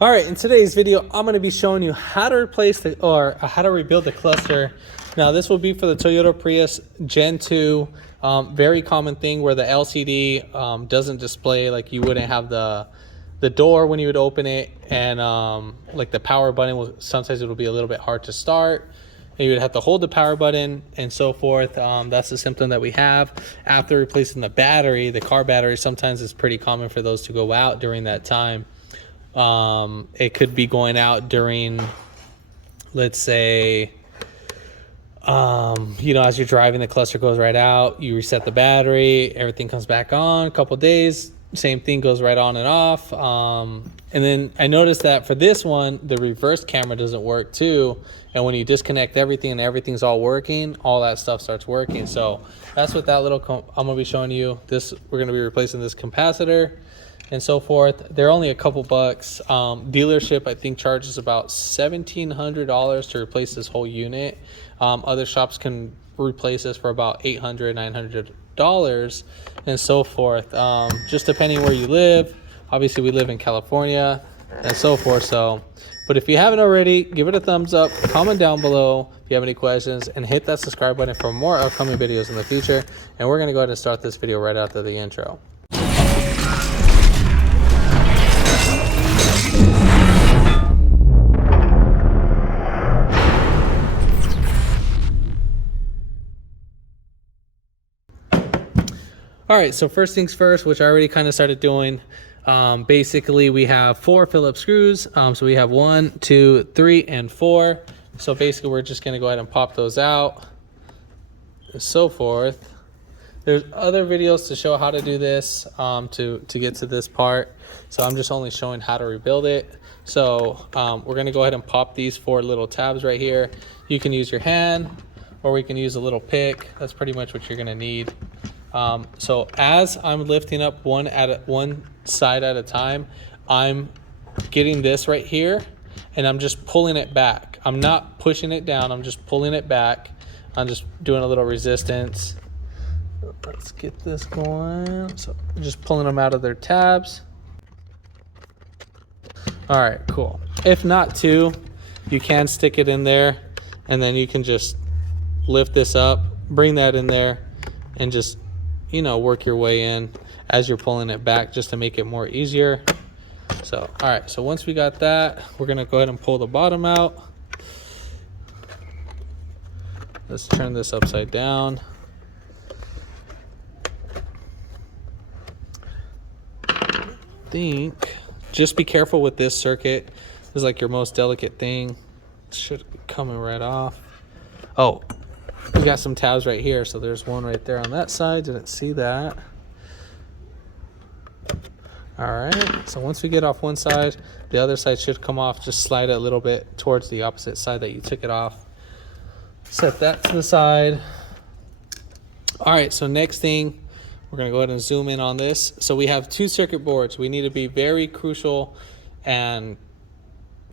All right, in today's video, I'm going to be showing you how to replace how to rebuild the cluster. Now, this will be for the Toyota Prius Gen 2. Very common thing where the LCD doesn't display, like you wouldn't have the door when you would open it, and like the power button will sometimes it'll be a little bit hard to start. And you would have to hold the power button and so forth. That's the symptom that we have. After replacing the battery, the car battery, sometimes it's pretty common for those to go out during that time. It could be going out during, let's say, as you're driving, the cluster goes right out, you reset the battery, everything comes back on. A couple days, same thing, goes right on and off. And then I noticed that for this one, the reverse camera doesn't work too. And when you disconnect everything and everything's all working, all that stuff starts working. So that's what that little, I'm gonna be showing you. We're gonna be replacing this capacitor and so forth. They're only a couple bucks. Dealership, I think, charges about $1,700 to replace this whole unit. Other shops can replace this for about $800, $900 and so forth, just depending where you live. Obviously, we live in California and so forth. So, but if you haven't already, give it a thumbs up, comment down below if you have any questions, and hit that subscribe button for more upcoming videos in the future. And we're gonna go ahead and start this video right after the intro. All right, so first things first, which I already kind of started doing. Basically, we have 4 Phillips screws. So we have 1, 2, 3, and 4. So basically, we're just going to go ahead and pop those out and so forth. There's other videos to show how to do this to get to this part. So I'm just only showing how to rebuild it. So we're going to go ahead and pop these 4 little tabs right here. You can use your hand, or we can use a little pick. That's pretty much what you're going to need. So as I'm lifting up one side at a time, I'm getting this right here and I'm just pulling it back. I'm not pushing it down, I'm just pulling it back. I'm just doing a little resistance. Let's get this going. So just pulling them out of their tabs. All right, cool. If not too, you can stick it in there and then you can just lift this up, bring that in there, and just work your way in as you're pulling it back, just to make it more easier. So, all right, so once we got that, we're gonna go ahead and pull the bottom out. Let's turn this upside down. Just be careful with this circuit. This is like your most delicate thing. It should be coming right off. Oh, we got some tabs right here, so there's one right there on that side. Didn't see that. All right, so once we get off one side, the other side should come off. Just slide it a little bit towards the opposite side that you took it off. Set that to the side. All right, so next thing, we're gonna go ahead and zoom in on this. So we have 2 circuit boards. We need to be very crucial and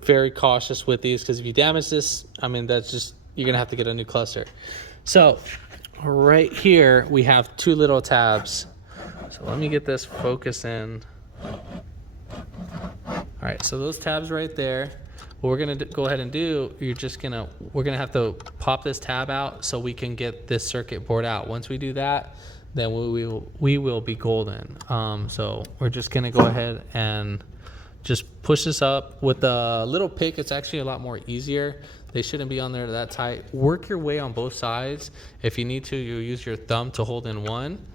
very cautious with these, because if you damage this, I mean, that's just, you're gonna have to get a new cluster. So right here we have 2 little tabs. So let me get this focus in. All right, so those tabs right there, what we're gonna go ahead and do, we're gonna have to pop this tab out so we can get this circuit board out. Once we do that, then we will be golden. So we're just gonna go ahead and just push this up with a little pick. It's actually a lot more easier. They shouldn't be on there that tight. Work your way on both sides. If you need to, you use your thumb to hold in one,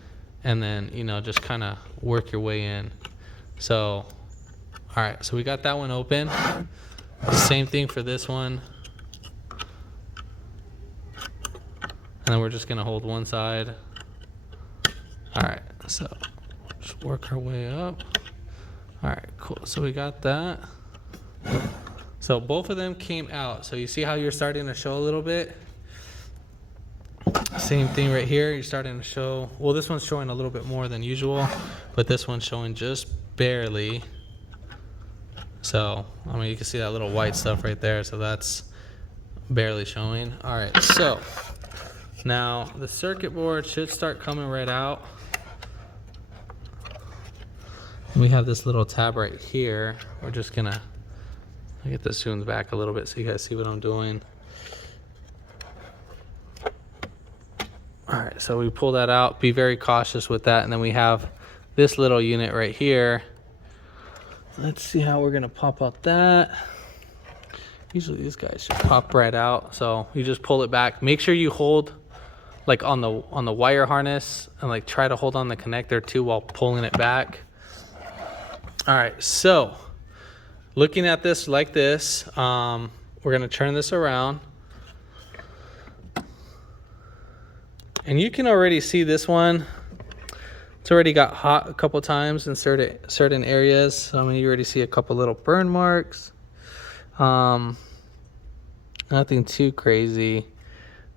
and then just kind of work your way in. So all right, so we got that one open. Same thing for this one, and then we're just gonna hold one side. All right, so just work our way up. All right, cool. So we got that. So both of them came out. So you see how you're starting to show a little bit? Same thing right here. You're starting to show, well, this one's showing a little bit more than usual, but this one's showing just barely. So, I mean, you can see that little white stuff right there. So that's barely showing. All right, so now the circuit board should start coming right out. We have this little tab right here. We're just gonna I'll get this zoomed back a little bit so you guys see what I'm doing. All right, so we pull that out. Be very cautious with that. And then we have this little unit right here. Let's see how we're gonna pop out that. Usually these guys should pop right out. So you just pull it back. Make sure you hold like on the wire harness and like try to hold on the connector too while pulling it back. All right, so looking at this like this, we're gonna turn this around. And you can already see this one. It's already got hot a couple times in certain areas. So I mean, you already see a couple little burn marks. Nothing too crazy.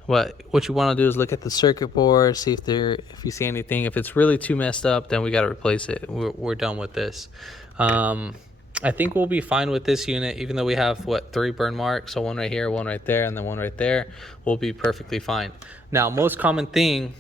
But what you want to do is look at the circuit board, see if you see anything. If it's really too messed up, then we got to replace it. We're done with this. I think we'll be fine with this unit, even though we have, what, 3 burn marks. So one right here, one right there, and then one right there. We'll be perfectly fine. Now, most common thing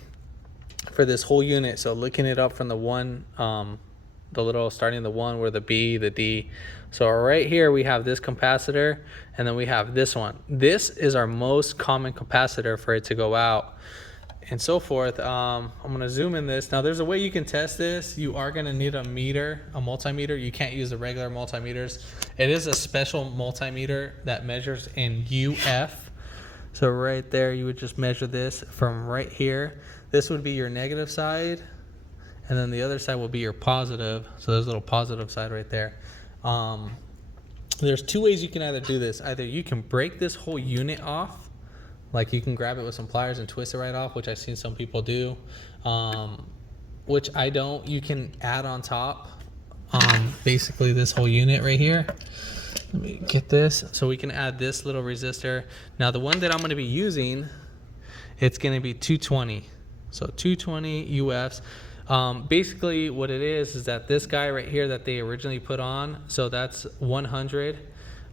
for this whole unit, so looking it up from the one, starting the one where the B, the D. So right here, we have this capacitor, and then we have this one. This is our most common capacitor for it to go out, and so forth. I'm gonna zoom in this. Now there's a way you can test this. You are gonna need a meter, a multimeter. You can't use the regular multimeters. It is a special multimeter that measures in UF. So right there, you would just measure this from right here. This would be your negative side, and then the other side will be your positive. So there's a little positive side right there. There's 2 ways you can either do this. Either you can break this whole unit off, like you can grab it with some pliers and twist it right off, which I've seen some people do, which I don't. You can add on top basically this whole unit right here. Let me get this. So we can add this little resistor. Now the one that I'm going to be using, it's going to be 220. So 220 UFs. Basically what it is that this guy right here that they originally put on, so that's 100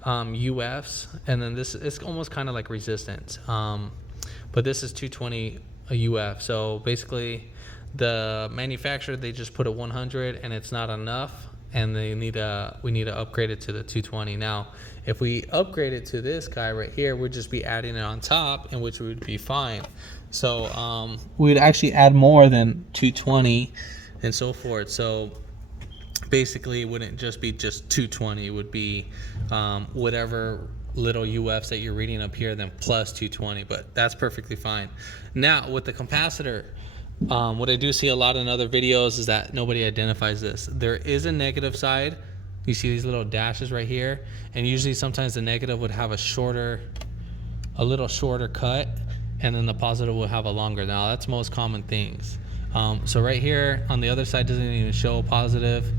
UFs, and then this is almost kind of like resistance, but this is 220 UF. So basically the manufacturer, they just put a 100 and it's not enough, and we need to upgrade it to the 220. Now if we upgrade it to this guy right here, we'd just be adding it on top, in which we would be fine. So we'd actually add more than 220 and so forth. So basically it wouldn't just be 220. It would be whatever little UFs that you're reading up here, then plus 220, but that's perfectly fine. Now with the capacitor, what I do see a lot in other videos is that nobody identifies this. There is a negative side. You see these little dashes right here, and usually sometimes the negative would have a little shorter cut, and then the positive will have a longer. Now that's most common things. So right here on the other side doesn't even show a positive,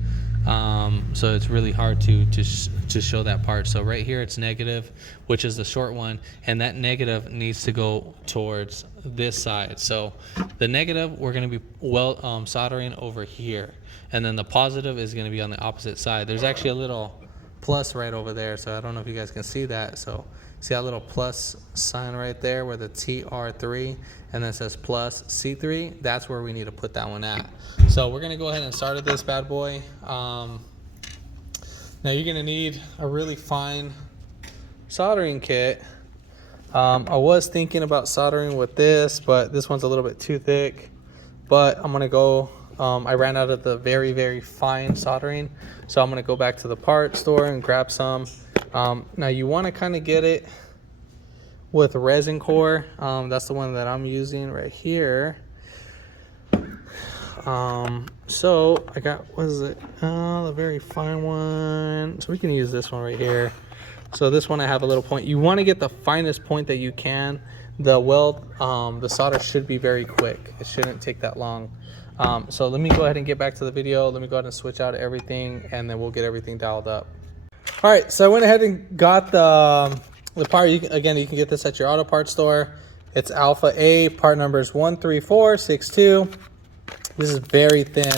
so it's really hard to show that part. So right here it's negative, which is the short one, and that negative needs to go towards this side. So the negative we're going to be soldering over here, and then the positive is going to be on the opposite side. There's actually a little plus right over there, so I don't know if you guys can see that. So see that little plus sign right there where the TR3 and then it says plus C3? That's where we need to put that one at. So we're gonna go ahead and start this bad boy. Now you're gonna need a really fine soldering kit. I was thinking about soldering with this, but this one's a little bit too thick. But I'm gonna go, I ran out of the very, very fine soldering. So I'm gonna go back to the part store and grab some. Now you want to kind of get it with resin core. That's the one that I'm using right here. So I got, what is it? The very fine one. So we can use this one right here. So this one I have a little point. You want to get the finest point that you can. The weld, the solder should be very quick. It shouldn't take that long. So let me go ahead and get back to the video. Let me go ahead and switch out everything, and then we'll get everything dialed up. All right, so I went ahead and got the part. Again, you can get this at your auto parts store. It's Alpha A, part number is 13462. This is very thin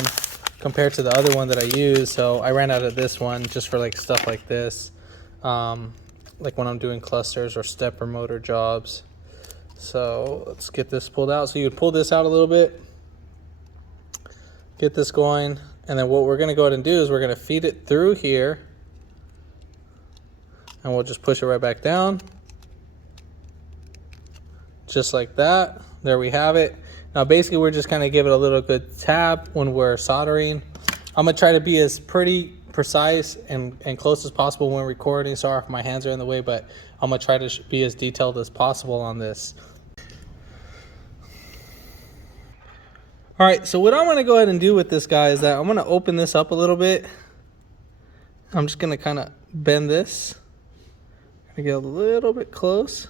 compared to the other one that I use, so I ran out of this one just for like stuff like this, like when I'm doing clusters or stepper motor jobs. So let's get this pulled out. So you would pull this out a little bit, get this going, and then what we're going to go ahead and do is we're going to feed it through here. and we'll just push it right back down. Just like that. There we have it. Now basically we're just gonna give it a little good tap when we're soldering. I'm gonna try to be as pretty precise and close as possible when recording. Sorry if my hands are in the way, but I'm gonna try to be as detailed as possible on this. All right, so what I'm gonna go ahead and do with this guy is that I'm gonna open this up a little bit. I'm just gonna kind of bend this. Gonna get a little bit close.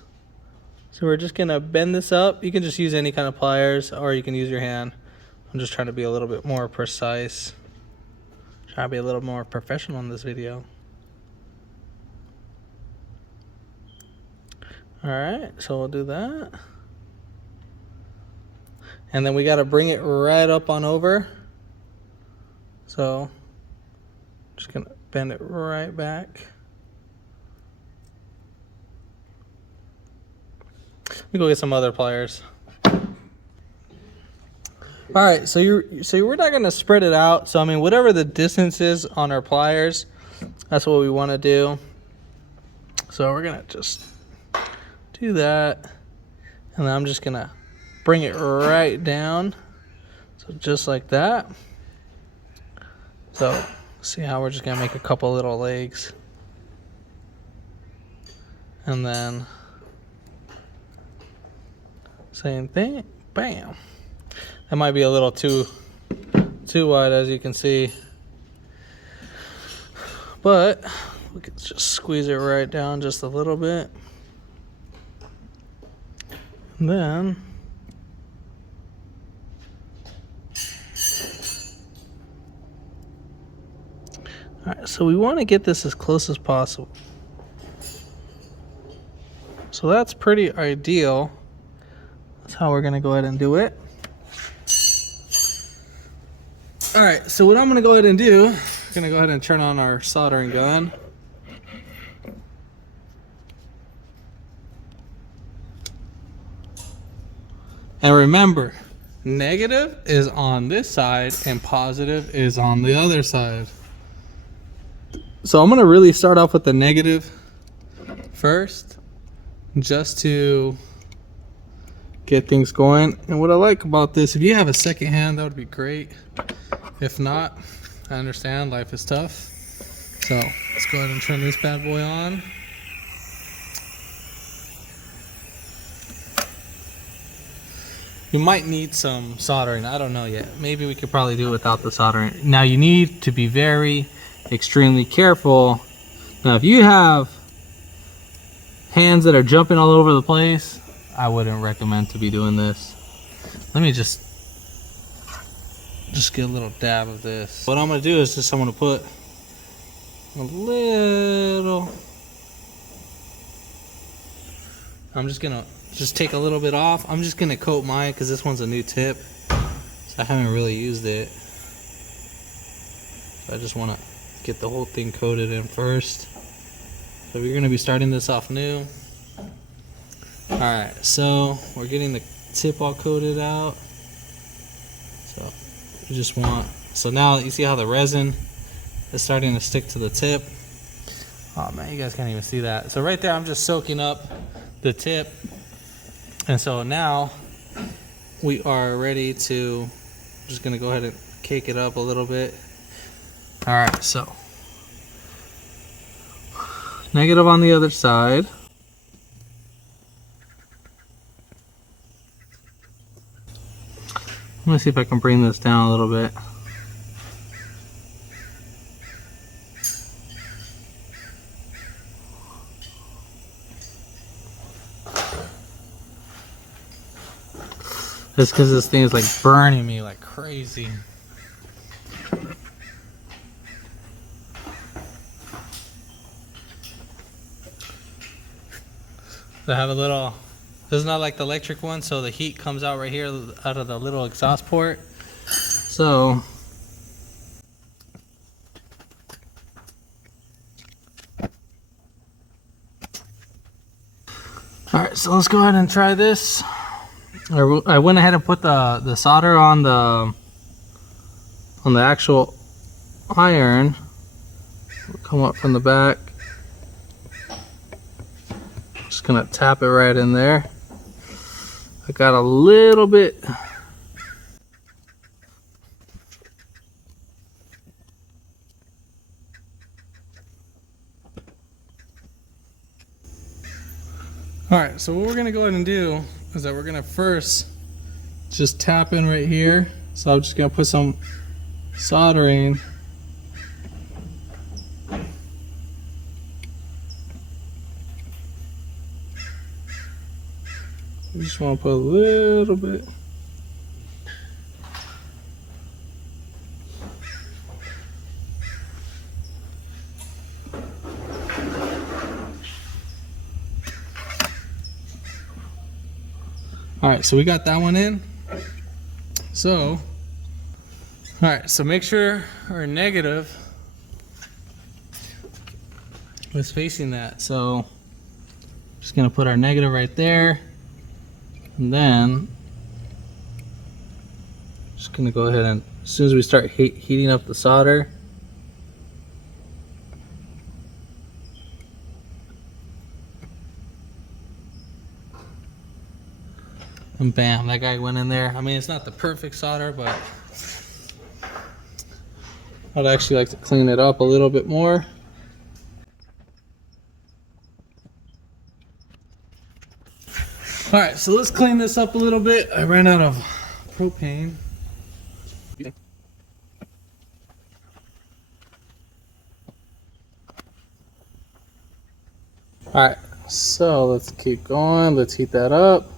So we're just gonna bend this up. You can just use any kind of pliers or you can use your hand. I'm just trying to be a little bit more precise. Trying to be a little more professional in this video. All right, so we'll do that. And then we gotta bring it right up on over. So just gonna bend it right back. Let me go get some other pliers. All right, so we're not gonna spread it out. So I mean, whatever the distance is on our pliers, that's what we want to do. So we're gonna just do that, and then I'm just gonna bring it right down. So just like that. So see how we're just gonna make a couple little legs, and then same thing, bam. That might be a little too wide, as you can see, but we can just squeeze it right down just a little bit. And then all right, so we want to get this as close as possible. So that's pretty ideal. That's how we're gonna go ahead and do it. All right, so what I'm gonna go ahead and do, I'm gonna go ahead and turn on our soldering gun. And remember, negative is on this side and positive is on the other side. So I'm gonna really start off with the negative first, just to get things going. And what I like about this, if you have a second hand, that would be great. If not, I understand, life is tough. So let's go ahead and turn this bad boy on. You might need some soldering, I don't know yet. Maybe we could probably do it without the soldering. Now you need to be very, extremely careful. Now if you have hands that are jumping all over the place, I wouldn't recommend to be doing this. Let me just get a little dab of this. What I'm gonna do is I'm gonna put a little, I'm just gonna take a little bit off. I'm just gonna coat mine because this one's a new tip, so I haven't really used it. So I just wanna get the whole thing coated in first. So we're gonna be starting this off new. All right, so we're getting the tip all coated out. So we just want, so now you see how the resin is starting to stick to the tip. Oh man, you guys can't even see that. So right there, I'm just soaking up the tip. And so now we are ready to, I'm just gonna go ahead and cake it up a little bit. All right, so negative on the other side. Let me see if I can bring this down a little bit. Just because this thing is like burning me like crazy. I have a little, this is not like the electric one, so the heat comes out right here out of the little exhaust port. So all right, so let's go ahead and try this. I went ahead and put the solder on the actual iron. We'll come up from the back. Just gonna tap it right in there. I got a little bit. All right, so what we're gonna go ahead and do is that we're gonna first just tap in right here. So I'm just gonna put some soldering. I just want to put a little bit. All right, so we got that one in. So, all right, so make sure our negative is facing that. So, just gonna put our negative right there, and then just gonna go ahead and as soon as we start heating up the solder, and bam, that guy went in there. I mean, it's not the perfect solder, but I'd actually like to clean it up a little bit more. All right, so let's clean this up a little bit. I ran out of propane. All right, so let's keep going. Let's heat that up.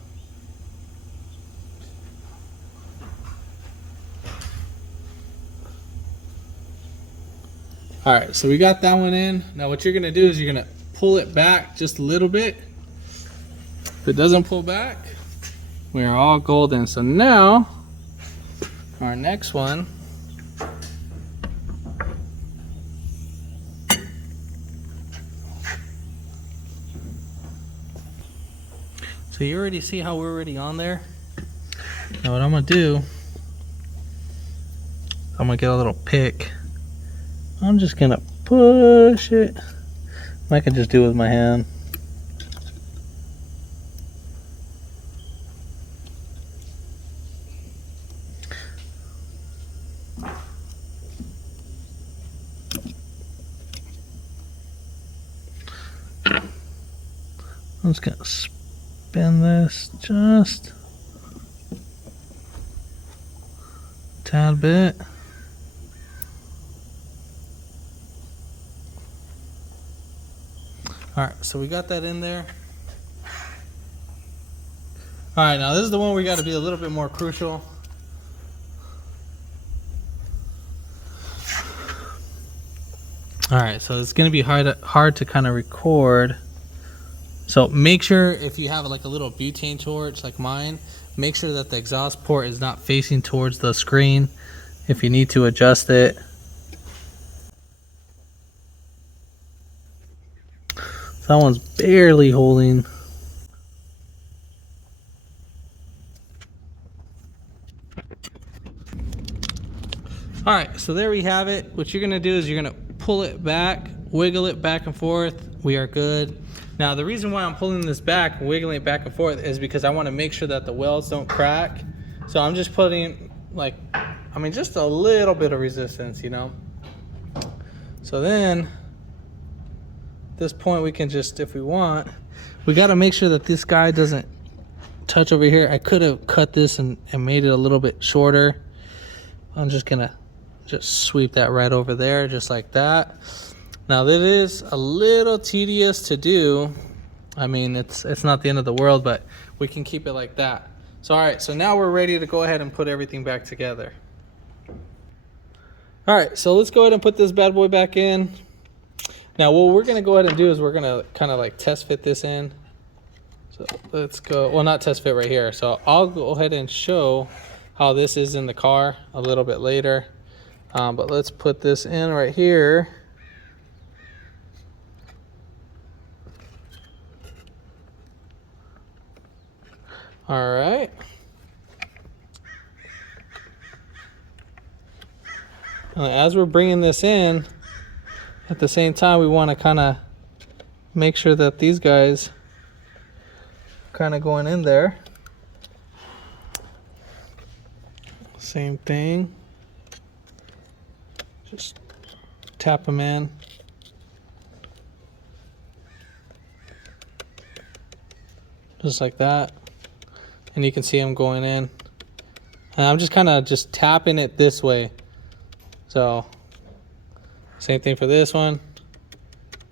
All right, so we got that one in. Now what you're gonna do is you're gonna pull it back just a little bit. If it doesn't pull back, we're all golden. So now, our next one, so you already see how we're already on there. Now what I'm gonna do, I'm gonna get a little pick. I'm just gonna push it. I can just do it with my hand. I'm just gonna spin this just a tad bit. All right, so we got that in there. All right, now this is the one we got to be a little bit more crucial. All right, so it's going to be hard to kind of record. So make sure if you have like a little butane torch like mine, make sure that the exhaust port is not facing towards the screen if you need to adjust it. That one's barely holding. All right, so there we have it. What you're gonna do is you're gonna pull it back, wiggle it back and forth. We are good. Now the reason why I'm pulling this back, wiggling it back and forth, is because I wanna make sure that the welds don't crack. So I'm just putting like, I mean, just a little bit of resistance, you know? So then, this point we can just, if we want, we got to make sure that this guy doesn't touch over here. I could have cut this and made it a little bit shorter. I'm just gonna just sweep that right over there, just like that. Now that is a little tedious to do. I mean, it's not the end of the world, but we can keep it like that. So all right, so now we're ready to go ahead and put everything back together. All right, so let's go ahead and put this bad boy back in. Now what we're gonna go ahead and do is we're gonna kind of like test fit this in. So let's go, well, not test fit right here. So I'll go ahead and show how this is in the car a little bit later. But let's put this in right here. All right. And as we're bringing this in, at the same time, we want to kind of make sure that these guys kind of going in there. Same thing. Just tap them in. Just like that. And you can see them going in. And I'm just kind of just tapping it this way. So same thing for this one.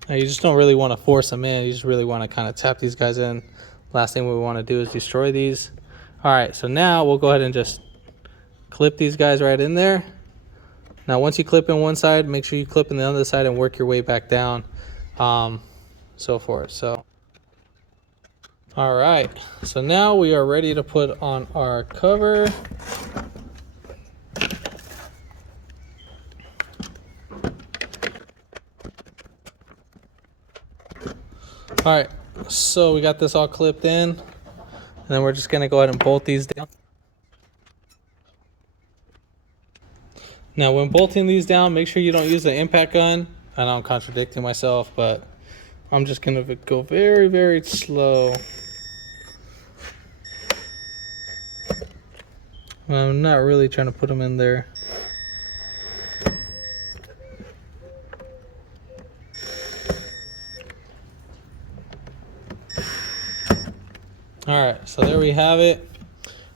Now you just don't really want to force them in. You just really want to kind of tap these guys in. Last thing we want to do is destroy these. All right, so now we'll go ahead and just clip these guys right in there. Now once you clip in one side, make sure you clip in the other side and work your way back down, so forth. So all right, so now we are ready to put on our cover. All right, so we got this all clipped in, and then we're just gonna go ahead and bolt these down. Now when bolting these down, make sure you don't use the impact gun. I know I'm contradicting myself, but I'm just gonna go very, very slow. I'm not really trying to put them in there. All right, so there we have it.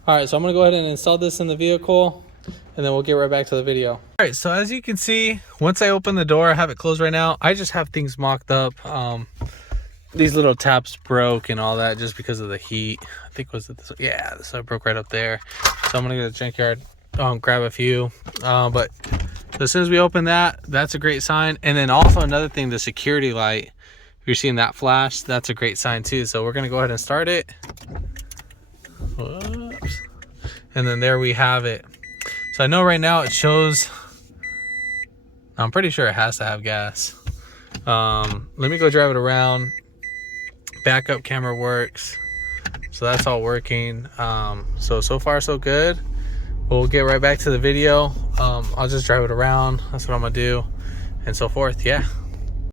All right, so I'm gonna go ahead and install this in the vehicle, and then we'll get right back to the video. All right, so as you can see, once I open the door, I have it closed right now. I just have things mocked up. These little taps broke and all that just because of the heat. I think was it this? Yeah, this one broke right up there. So I'm gonna go to the junkyard, grab a few. But as soon as we open that, that's a great sign. And then also another thing, the security light. If you're seeing that flash, that's a great sign too. So we're gonna go ahead and start it. Whoops. And then there we have it. So I know right now it shows, I'm pretty sure it has to have gas. Let me go drive it around. Backup camera works, so that's all working. So far so good. We'll get right back to the video. I'll just drive it around. That's what I'm gonna do, and so forth. Yeah.